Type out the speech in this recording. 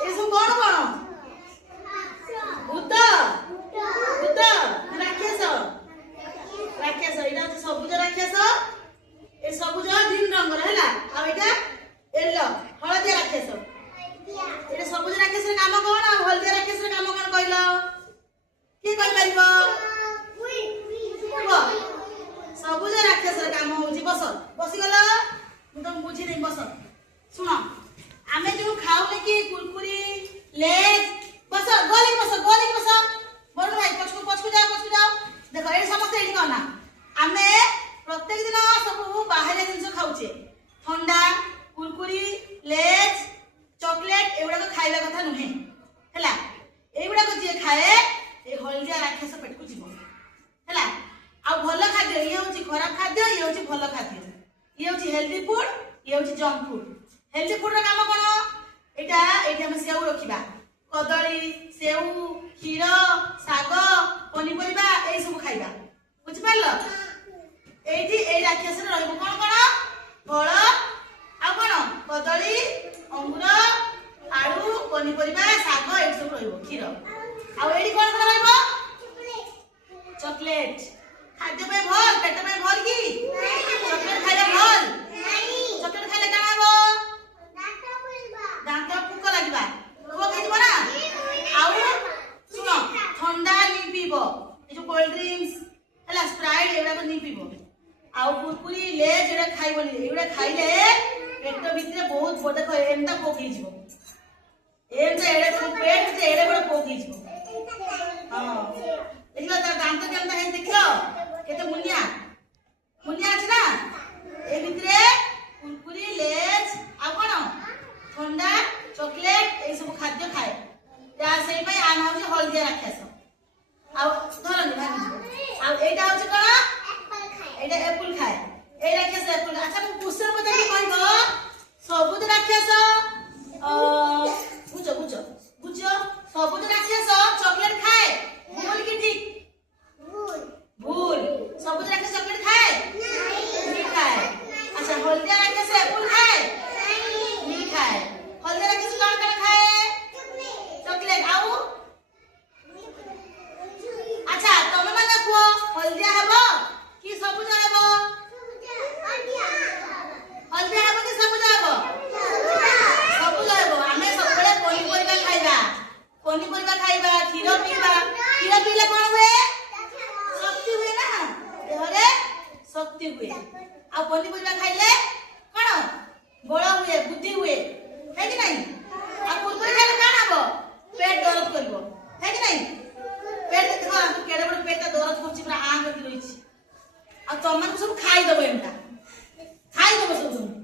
ये सब कौन कौन भूत भूत राक्षस राक्षस एटा होची सबुज राक्षस ए सबुज ग्रीन रंगर हैला आ एटा येलो हळदिया राक्षस एटा सबुज राक्षस रे काम कोन आ हळदिया राक्षस रे काम कोन कहलो के कहि परिबो सबुज राक्षस रे काम होची बस बसी गलो मु तुम बुझी दे बस सुनो आमे जो खाऊ कि कुरकुरी लेज बस गोली बस मोर भाई पछकु जाओ देखो ए समस्त एडी कोना आमे प्रत्येक दिन सब बाहर जिंस खाउछे ठंडा कुरकुरी लेज चॉकलेट एवडा को खाइला कथा नुहे हैला एवडा को जे खाए ए हलदिया राक्षस पेट को जीवो हैला आ भलो खाद्य ये होची खराब खाद्य ये होची भलो खाद्य ये होची हेल्दी फूड ये होची जंक फूड हेल्दी फूड रा काम कोन एटा हम सेउ रखिबा कदली सेउ क्षीर साग पनीपरिबा ए सब खाइबा बुझि परलो एठी ए राक्षस रे रहबो कोन फल आ कोन कदली अंगूर आलू पनीपरिबा साग ए सब रहबो क्षीर आ एठी कोन रहबो चॉकलेट खाद्य पे भल पेट में भल की चॉकलेट खाइले भल चॉकलेट खाइले काना हो दांत पुक लागबा वो खाइबो ना आउ सुनो ठंडा नी पीबो ए जो कोल्ड ड्रिंक्स हला स्प्राइट एवडा को नी पीबो आउ कुरकुरी ले जेडा खाइबो नी एवडा खाइले पेट भीतर बहुत बड़ देखो एंता पोक हिजबो एंता एडे पेट जे एडे बड़ पोक हिजबो हां देखलो तार दांत केंता है देखलो केते मुनिया अछि ना ए भितरे कुरकुरी लेज आ कोन ठंडा चॉकलेट ए सब खाद्य खाए या सेई पई आन होची हलदिया राक्षस आ धरनी भागी आ एटा होची कोन एप्पल खाए एटा एप्पल खाए ए राक्षस एप्पल अच्छा मु क्वेश्चन पचारि कहबो सबुज राक्षस बुझो सबुज राक्षस चॉकलेट खाए भूल की ठीक भूल सबुज राक्षस चॉकलेट खाए नहीं खाए अच्छा हल्दिया राक्षस एप्पल खाए नहीं खाए हल्दिया राक्षस कौन खाए चॉकलेट आउ अच्छा तमे माने को हल्दिया हेबो कि सबुज हेबो हल्दिया हेबो कि सबुज हेबो सबुज हेबो आमे सबले पनीपरिबा खाइबा क्षीर पीबा क्षीर पीले कोन हुए शक्ति हुए ना देहरे शक्ति हुए आ पनीपरिबा खाइले कोन बळ हुए बुद्धि हुए है कि नहीं आ कुरकुरी खाइले कान हबो पेट दर्द करबो है कि नहीं पेट देखो तू केडे बड़ पेट दर्द करछि पूरा आंग की रहिछि आ तमन सब खाइ दबो एंता खाइ दबो सब